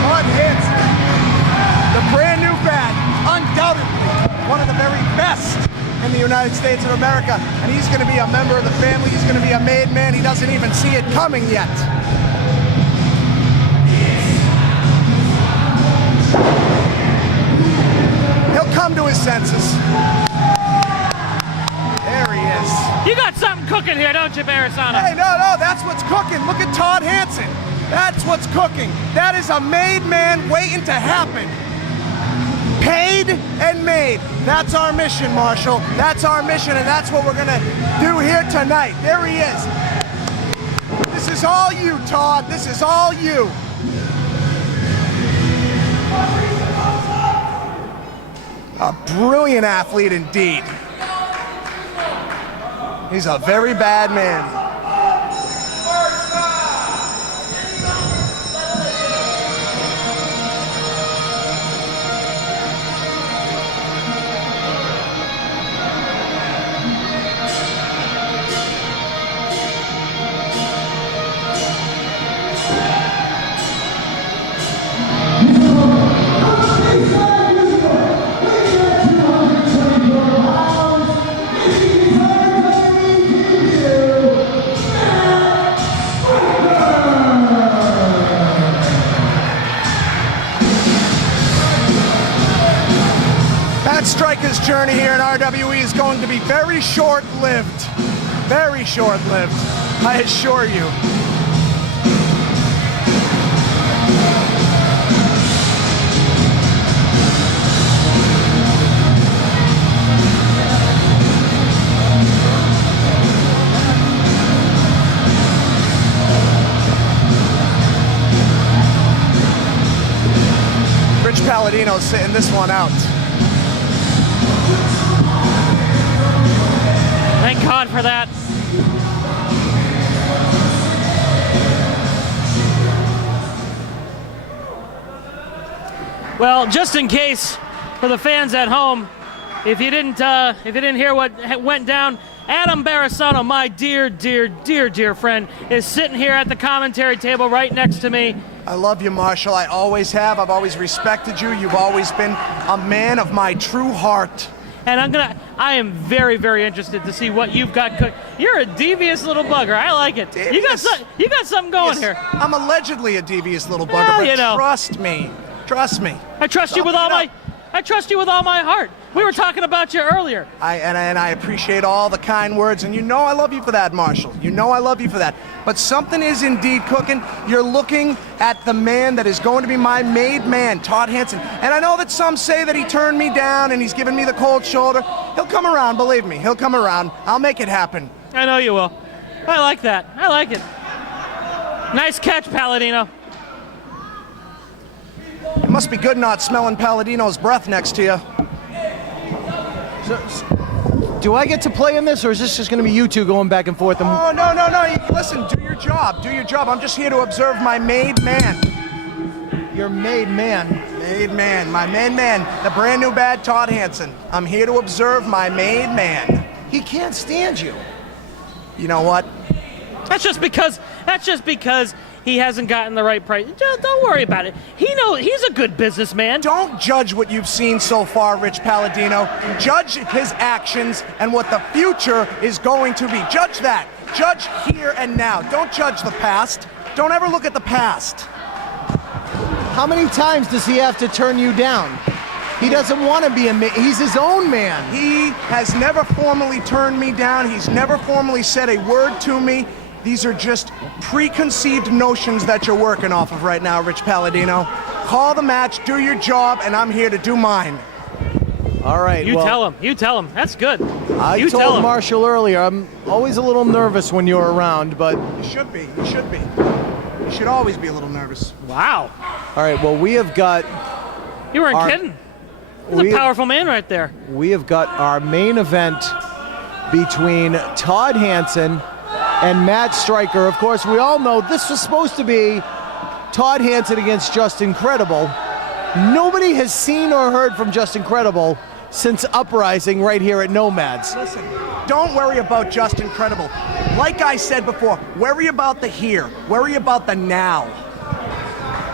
Todd Hanson, the brand new bat, undoubtedly one of the very best in the United States of America, and he's going to be a member of the family. He's going to be a made man. He doesn't even see it coming yet. He'll come to his senses. There he is. You got something cooking here, don't you, Barisano? Hey, no, that's what's cooking. Look at Todd Hanson. That's what's cooking. That is a made man waiting to happen. Paid and made. That's our mission, Marshall. That's our mission, and that's what we're gonna do here tonight. There he is. This is all you, Todd. This is all you. A brilliant athlete indeed. He's a very bad man. Striker's journey here in RWE is going to be very short-lived. Very short-lived, I assure you. Rich Palladino's sitting this one out. Thank God for that. Well, just in case for the fans at home, if you didn't hear what went down, Adam Barisano, my dear friend, is sitting here at the commentary table right next to me. I love you, Marshall. I always have. I've always respected you. You've always been a man of my true heart. And I am very interested to see what you've got cooked. You're a devious little bugger. I like it. Devious. You got something going here. I'm allegedly a devious little bugger, Well, but you know. Trust me. Trust me. I trust you with all my heart. We were talking about you earlier. I appreciate all the kind words, and you know I love you for that, Marshall. You know I love you for that. But something is indeed cooking. You're looking at the man that is going to be my made man, Todd Hanson. And I know that some say that he turned me down and he's giving me the cold shoulder. He'll come around, believe me. He'll come around. I'll make it happen. I know you will. I like that. I like it. Nice catch, Palladino. It must be good not smelling Palladino's breath next to you. Do I get to play in this, or is this just going to be you two going back and forth? Oh, no. Listen, do your job. Do your job. I'm just here to observe my made man. Your made man? Made man. My made man. The brand new bad Todd Hanson. I'm here to observe my made man. He can't stand you. You know what? That's just because he hasn't gotten the right price. Don't worry about it. He knows he's a good businessman. Don't judge what you've seen so far, Rich Palladino. Judge his actions and what the future is going to be. Judge that. Judge here and now. Don't judge the past. Don't ever look at the past. How many times does he have to turn you down? He doesn't want to be a man. He's his own man. He has never formally turned me down. He's never formally said a word to me. These are just preconceived notions that you're working off of right now, Rich Palladino. Call the match, do your job, and I'm here to do mine. All right. You tell him. That's good. I told Marshall earlier, I'm always a little nervous when you're around, but... You should be. You should always be a little nervous. Wow. All right, well, we have got... You weren't kidding. That's a powerful man right there. We have got our main event between Todd Hanson and Matt Striker. Of course, we all know this was supposed to be Todd Hanson against Justin Credible. Nobody has seen or heard from Justin Credible since Uprising right here at Nomads. Listen, don't worry about Justin Credible. Like I said before, worry about the here. Worry about the now.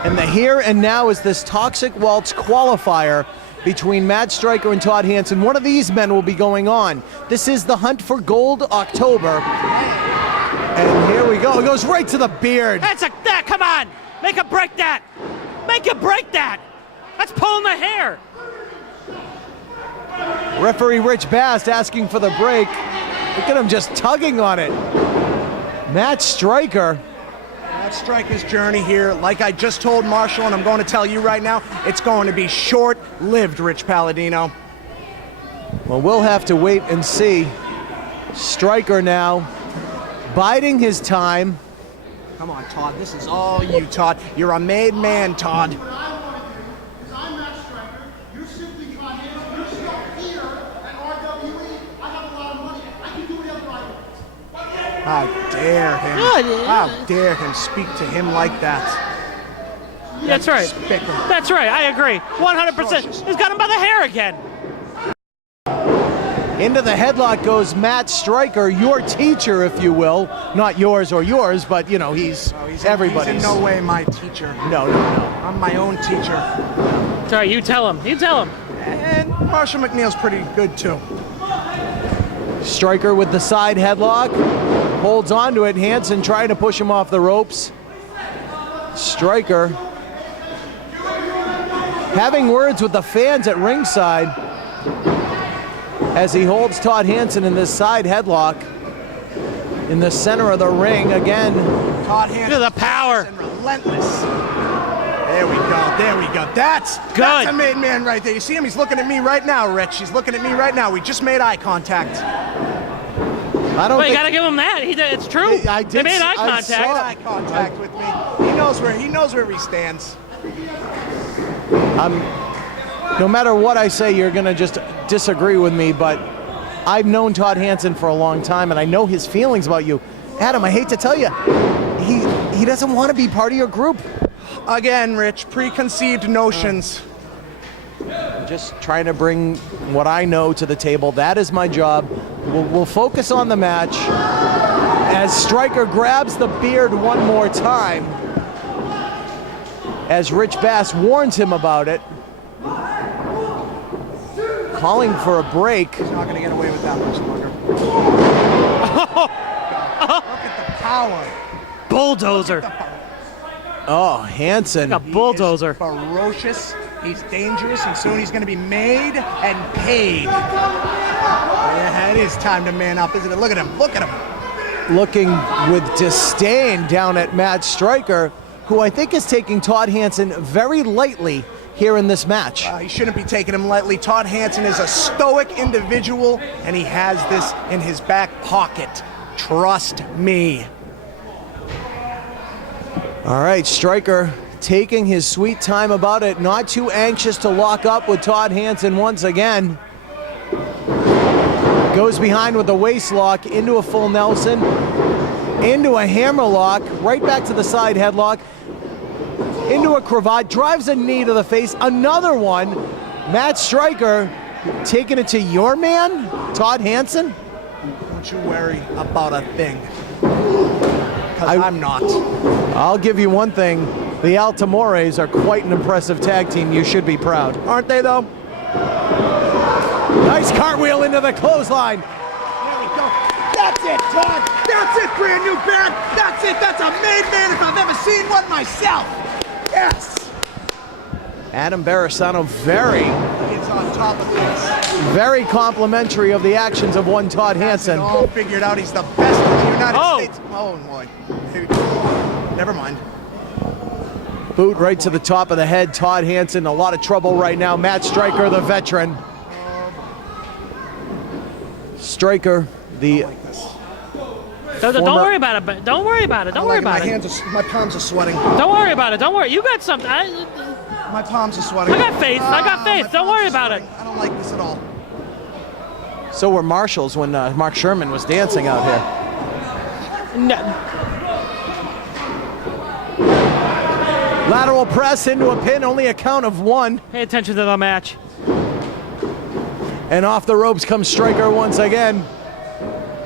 And the here and now is this Toxic Waltz qualifier between Matt Striker and Todd Hanson. One of these men will be going on. This is the Hunt for Gold October. And here we go. It goes right to the beard. Come on! Make him break that! Make him break that! That's pulling the hair! Referee Rich Bast asking for the break. Look at him just tugging on it. Matt Striker. Matt Striker's journey here, like I just told Marshall, and I'm going to tell you right now, it's going to be short-lived, Rich Palladino. Well, we'll have to wait and see. Striker now biding his time. Come on, Todd. This is all you, Todd. You're a made man, Todd. I'm Matt Striker. You're simply Todd Hanson. You're still here at RWE. I have a lot of money. I can do whatever I want. How dare him? How dare him speak to him like that? That's right. Despicable. That's right. I agree. 100%. He's got him by the hair again. Into the headlock goes Matt Striker, your teacher, if you will. Not yours or yours, but, you know, he's everybody's. He's in no way my teacher. No. I'm my own teacher. Sorry, you tell him. You tell him. And Marshall McNeil's pretty good, too. Striker with the side headlock. Holds onto it. Hanson trying to push him off the ropes. Striker having words with the fans at ringside as he holds Todd Hanson in this side headlock in the center of the ring again. Todd Hanson. Look at the power. And relentless. There we go. There we go. That's a made man right there. You see him? He's looking at me right now, Rich. He's looking at me right now. We just made eye contact. I don't Wait, you think, gotta give him that. It's true. I did They made eye I contact. saw Eye contact with me. He knows where he stands. No matter what I say, you're gonna just disagree with me, but I've known Todd Hanson for a long time, and I know his feelings about you. Adam, I hate to tell you, he doesn't want to be part of your group. Again, Rich, preconceived notions. Just trying to bring what I know to the table. That is my job. We'll focus on the match as Striker grabs the beard one more time, as Rich Bass warns him about it, calling for a break. He's not going to get away with that much longer. Look at the power. Bulldozer. Oh, Hanson. Like a bulldozer. He is ferocious. He's dangerous, and soon he's going to be made and paid. Yeah, it is time to man up, isn't it? Look at him. Look at him. Looking with disdain down at Matt Striker, who I think is taking Todd Hanson very lightly here in this match. He shouldn't be taking him lightly. Todd Hanson is a stoic individual, and he has this in his back pocket. Trust me. All right, Striker taking his sweet time about it, not too anxious to lock up with Todd Hanson once again. Goes behind with a waist lock into a full Nelson, into a hammer lock, right back to the side headlock, into a cravat, drives a knee to the face, another one. Matt Striker taking it to your man, Todd Hanson. Don't you worry about a thing, because I'm not. I'll give you one thing. The Altamores are quite an impressive tag team. You should be proud. Aren't they, though? Nice cartwheel into the clothesline. There we go. That's it, Todd. That's it, brand new Baron. That's it. That's a made man if I've ever seen one myself. Yes. Adam Barasano very He's on top of this. very complimentary of the actions of one Todd Hanson. All figured out. He's the best in the United States. Oh, boy. Never mind. Boot right to the top of the head. Todd Hanson, a lot of trouble right now. Matt Striker, the veteran. Striker, the Don't worry about it. Don't worry about it. Don't worry about it. My palms are sweating. Don't worry about it. Don't worry. You got something. My palms are sweating. I got faith. I got faith. Don't worry about it. I don't like this at all. So were Marshall's when Mark Sherman was dancing out here. No. Lateral press into a pin, only a count of 1. Pay attention to the match. And off the ropes comes Striker once again.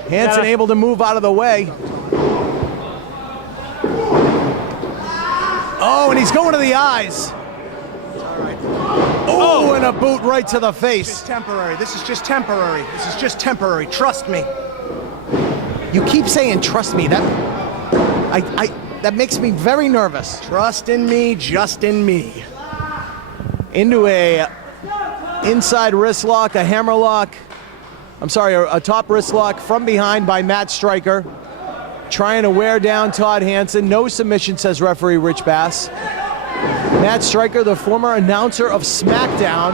Hanson able to move out of the way. Oh, and he's going to the eyes. Oh, and a boot right to the face. It's temporary. This is just temporary. This is just temporary. Trust me. You keep saying trust me. That makes me very nervous. Trust in me, just in me. Into a inside wrist lock, a hammer lock. I'm sorry, a top wrist lock from behind by Matt Striker. Trying to wear down Todd Hanson. No submission, says referee Rich Bass. Matt Striker, the former announcer of SmackDown.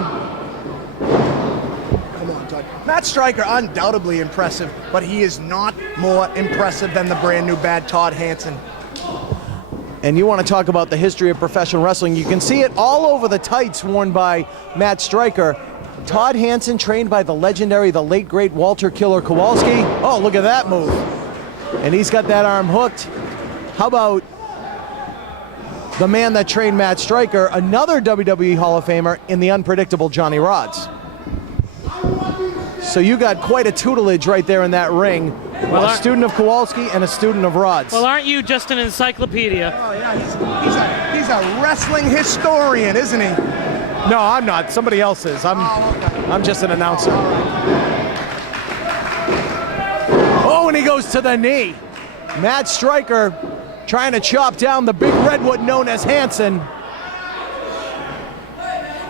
Come on, Todd. Matt Striker, undoubtedly impressive, but he is not more impressive than the brand new bad Todd Hanson. And you want to talk about the history of professional wrestling, you can see it all over the tights worn by Matt Striker. Todd Hanson, trained by the legendary, the late great Walter Killer Kowalski. Oh, look at that move. And he's got that arm hooked. How about the man that trained Matt Striker, another WWE Hall of Famer in the unpredictable Johnny Rodz. So you got quite a tutelage right there in that ring. Well, a student of Kowalski and a student of Rodz. Well, aren't you just an encyclopedia? Oh, yeah, he's a wrestling historian, isn't he? No, I'm not. Somebody else is. I'm just an announcer. Oh, and he goes to the knee. Matt Striker trying to chop down the big redwood known as Hanson.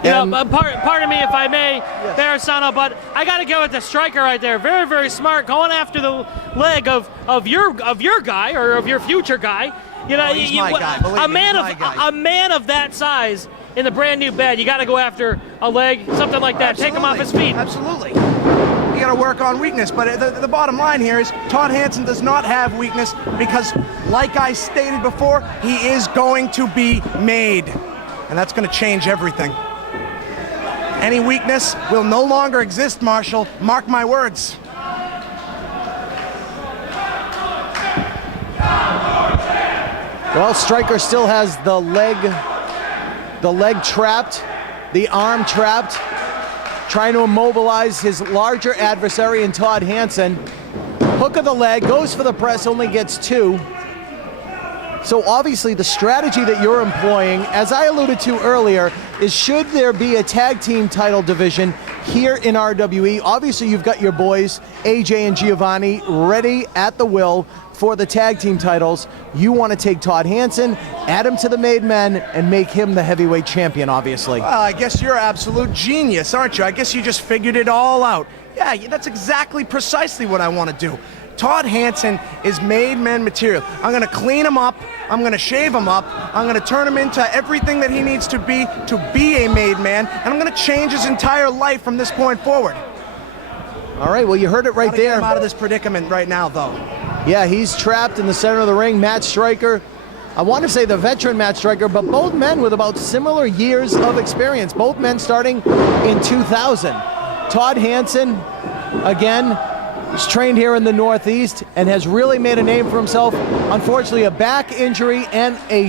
You know, pardon me if I may, yes. Barisano, but I got to go with the Striker right there. Very, very smart, going after the leg of your guy or of your future guy. You know, he's my guy. A man of that size in the brand new bed, you got to go after a leg, something like that. Absolutely. Take him off his feet. Absolutely. You got to work on weakness, but the bottom line here is Todd Hanson does not have weakness because, like I stated before, he is going to be made, and that's going to change everything. Any weakness will no longer exist, Marshall. Mark my words. Well, Striker still has the leg trapped, the arm trapped, trying to immobilize his larger adversary in Todd Hanson. Hook of the leg, goes for the press, only gets 2. So obviously the strategy that you're employing, as I alluded to earlier, is should there be a tag team title division here in RWE, obviously you've got your boys, AJ and Giovanni, ready at the will for the tag team titles. You want to take Todd Hanson, add him to the made men, and make him the heavyweight champion, obviously. Well, I guess you're an absolute genius, aren't you? I guess you just figured it all out. Yeah, that's exactly precisely what I want to do. Todd Hanson is made man material. I'm going to clean him up. I'm going to shave him up. I'm going to turn him into everything that he needs to be a made man. And I'm going to change his entire life from this point forward. All right, well, you heard it right there. Get him out of this predicament right now, though. Yeah, he's trapped in the center of the ring. Matt Striker, I want to say the veteran Matt Striker, but both men with about similar years of experience. Both men starting in 2000. Todd Hanson, again, he's trained here in the Northeast and has really made a name for himself. Unfortunately, a back injury and a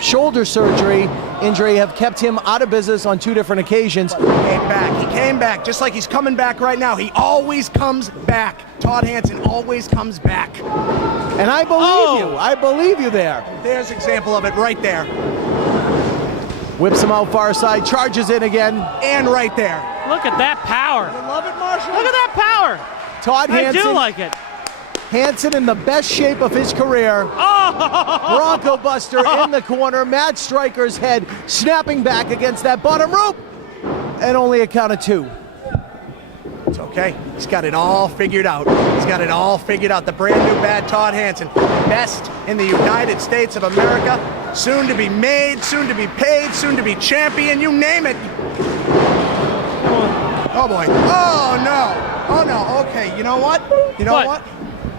shoulder surgery injury have kept him out of business on 2 different occasions. He came back, just like he's coming back right now. He always comes back. Todd Hanson always comes back. And I believe you. I believe you there. There's an example of it right there. Whips him out far side, charges in again. And right there. Look at that power. You love it, Marshall? Look at that power. Todd Hanson. I do like it. Hanson in the best shape of his career. Oh! Bronco Buster in the corner. Matt Striker's head snapping back against that bottom rope. And only a count of 2. It's okay. He's got it all figured out. He's got it all figured out. The brand new bad Todd Hanson. Best in the United States of America. Soon to be made, soon to be paid, soon to be champion. You name it. Oh, boy. Oh, no. Oh, no. Okay, you know what? You know what?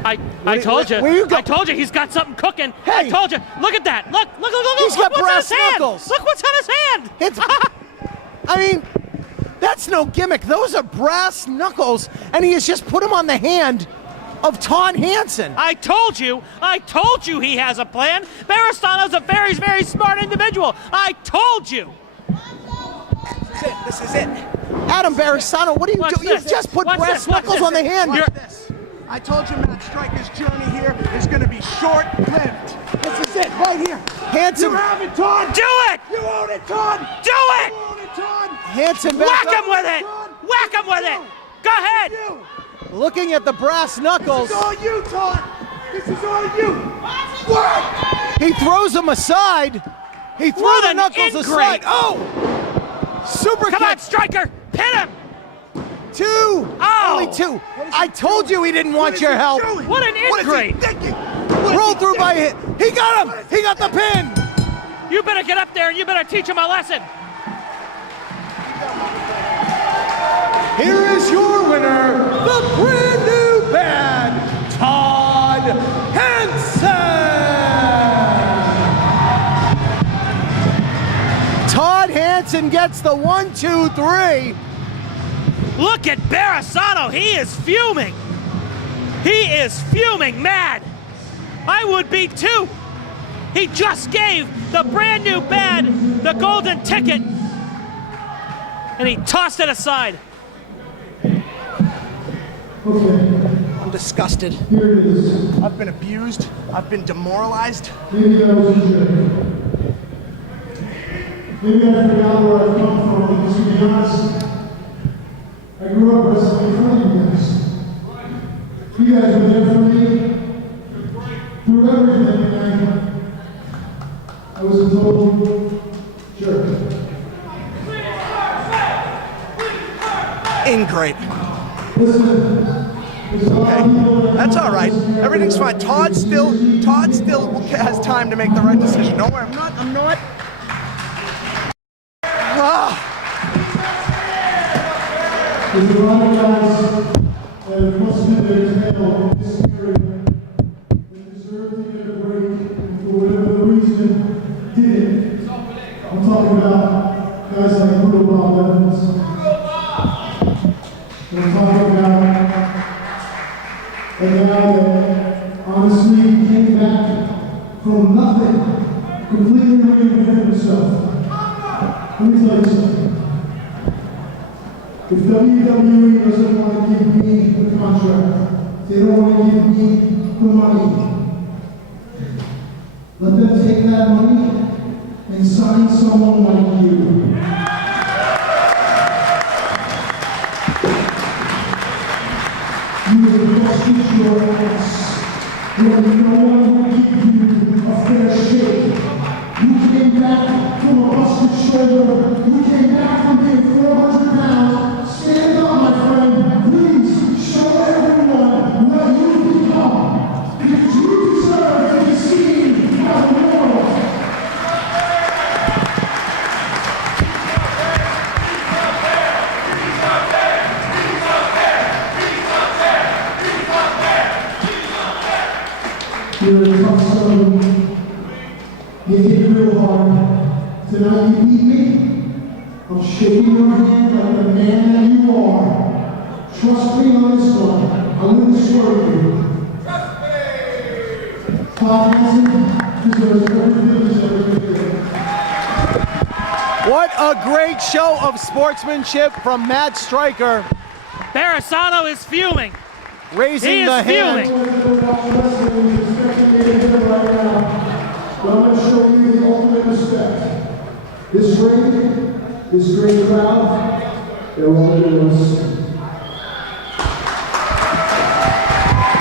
I told you. I told you he's got something cooking. Hey. I told you. Look at that. Look. He's got brass what's on his knuckles. hand. Look what's on his hand. It's, I mean, that's no gimmick. Those are brass knuckles, and he has just put them on the hand of Todd Hanson. I told you he has a plan. Barrisano's a very, very smart individual. I told you. This is it. Adam Barrisano, what are you doing? You just put brass knuckles on the hand. Watch this. I told you Matt Striker's journey here is going to be short-lived. This is it, right here. Hanson. You have it, Todd. Do it. You own it, Todd. Do it. You own it, Todd. Hanson Whack back him with it. Whack him with it. Go ahead. You. looking at the brass knuckles. This is all you, Todd. This is all you. What? He throws him aside. He threw What the an knuckles ingrate. aside. Oh! Super Come kick. on, Striker. Pin him. Two. Oh. Only two. I told you he didn't want your help. What an ingrate. Roll through by hit. He got him. He got the pin. You better get up there and you better teach him a lesson. Here is your winner, the brand new bad Todd Hanson. Todd Hanson gets the 1, 2, 3. Look at Barrisano. He is fuming. He is fuming mad. I would be too. He just gave the brand new bad the golden ticket and he tossed it aside. I'm disgusted. I've been abused. I've been demoralized. Maybe I was in jail. Maybe I forgot where I come from, because to be honest, I grew up wrestling in front of you guys. You guys were there for me through everything, and I was a total jerk. Ingrate. Listen, Okay, that's all right. Everything's fine. Todd still has time to make the right decision. Don't worry, I'm not. there's a lot of guys that have busted their tail in this area that deserve to get a break, and for whatever the reason, did it. I'm talking about guys like Little Bob Evans. I'm talking about a guy that honestly came back from nothing, completely reinvented himself. Let me tell you something. If WWE doesn't want to give me the contract, they don't want to give me the money, let them take that money and sign someone like you. You have busted your ass when no one will give you a fair shake. You came back from a busted shoulder. You came back from being 400 pounds. Stand up, my friend. Please show everyone what you've become. Because you deserve to be seen by the world. You're a tough son. You hit real hard. Tonight you beat me. I'm shaking your hand like the man that you are. Trust me on this one. I wouldn't swerve you. Trust me! Todd Hanson deserves everything he's ever been. What a great show of sportsmanship from Matt Striker, Barrisano is fuming. raising He is the hand. fuming. But I'm going to show you the ultimate respect. This ring, this great crowd, they're all into us.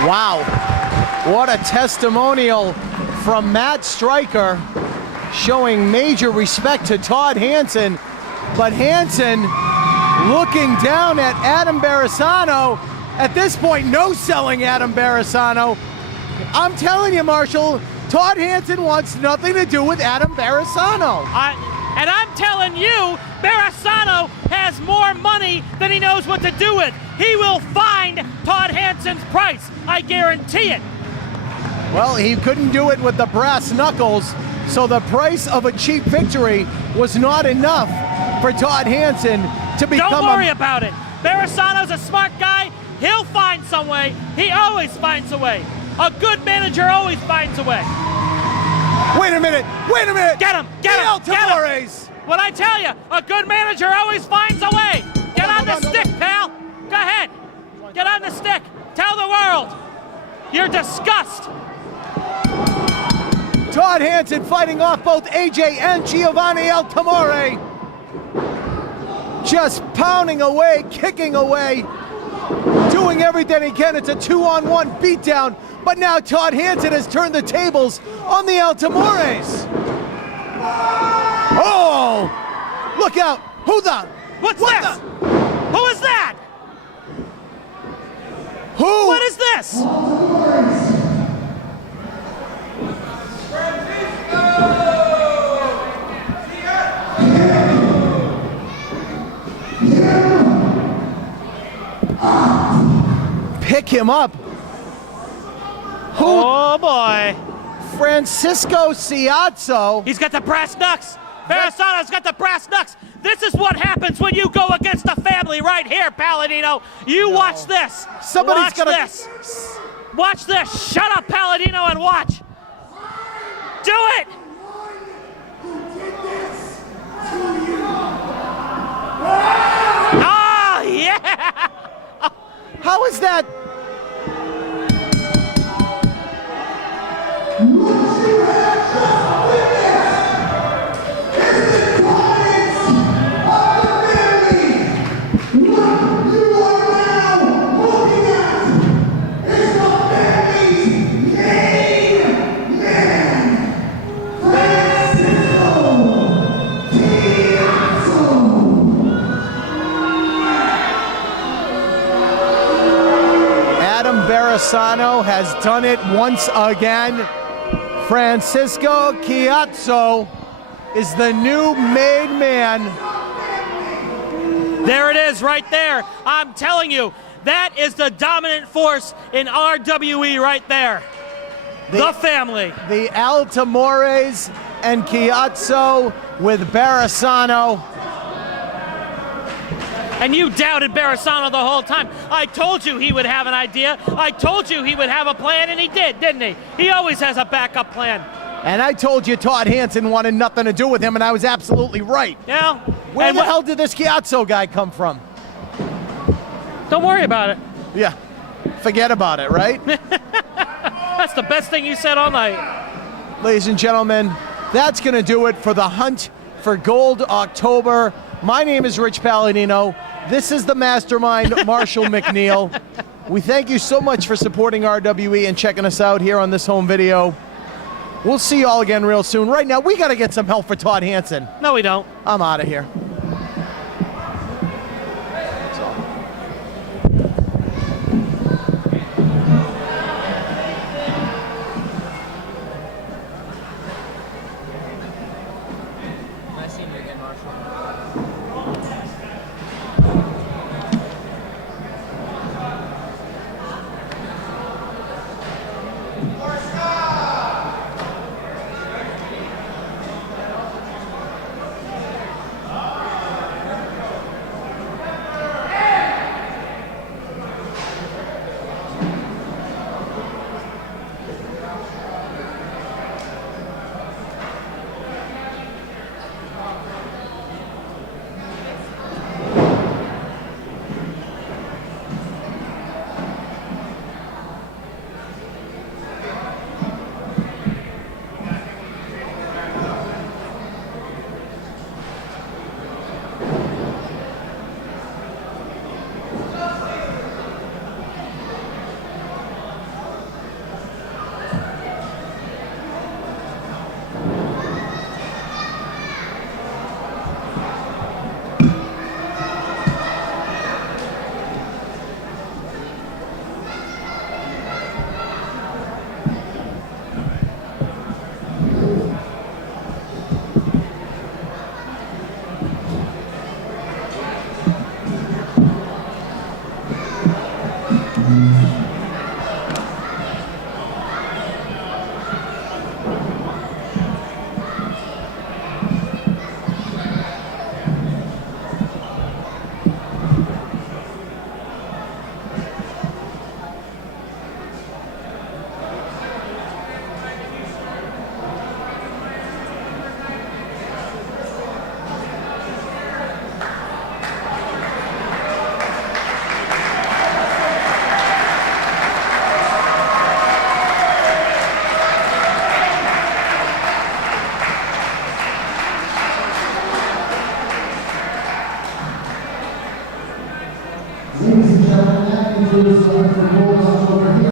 Wow, what a testimonial from Matt Striker, showing major respect to Todd Hanson. But Hanson looking down at Adam Barrisano. At this point, no selling Adam Barrisano. I'm telling you, Marshall, Todd Hanson wants nothing to do with Adam Barrisano. And I'm telling you, Barrisano has more money than he knows what to do with. He will find Todd Hanson's price. I guarantee it. Well, he couldn't do it with the brass knuckles, so the price of a cheap victory was not enough for Todd Hanson to become Don't worry about it. Barrisano's a smart guy. He'll find some way. He always finds a way. A good manager always finds a way. Wait a minute. Get him. The El Temores. What I tell you, a good manager always finds a way. Get on the stick, pal. Go ahead. Get on the stick. Tell the world. You're disgust. Todd Hanson fighting off both AJ and Giovanni El Temore. Just pounding away, kicking away, doing everything he can. It's a 2-on-1 beatdown. But now Todd Hanson has turned the tables on the El Temores. Oh! Look out! Who the? What's what this? the- Who is that? Who? What is this? Pick him up. Who? Oh boy. Francisco Ciazzo. He's got the brass knucks. Verasano's got the brass knucks. This is what happens when you go against the family right here, Palladino. You watch this. Somebody's watch gonna- this. Watch this. Shut up, Palladino, and watch. Do it. Oh, yeah. How is that? Verasano has done it once again. Francisco Ciazzo is the new made man. There it is right there. I'm telling you, that is the dominant force in RWE right there. The family. The El Temores and Ciazzo with Verasano. And you doubted Verasano the whole time. I told you he would have an idea. I told you he would have a plan, and he did, didn't he? He always has a backup plan. And I told you Todd Hanson wanted nothing to do with him, and I was absolutely right. Yeah. Where the hell did this Ciazzo guy come from? Don't worry about it. Yeah, forget about it, right? That's the best thing you said all night. Ladies and gentlemen, that's going to do it for the Hunt for Gold October. My name is Rich Palladino. This is the mastermind, Marshall McNeil. We thank you so much for supporting RWE and checking us out here on this home video. We'll see you all again real soon. Right now, we got to get some help for Todd Hanson. No, we don't. I'm out of here. Nice seeing you again, Marshall. Ladies and gentlemen, that concludes the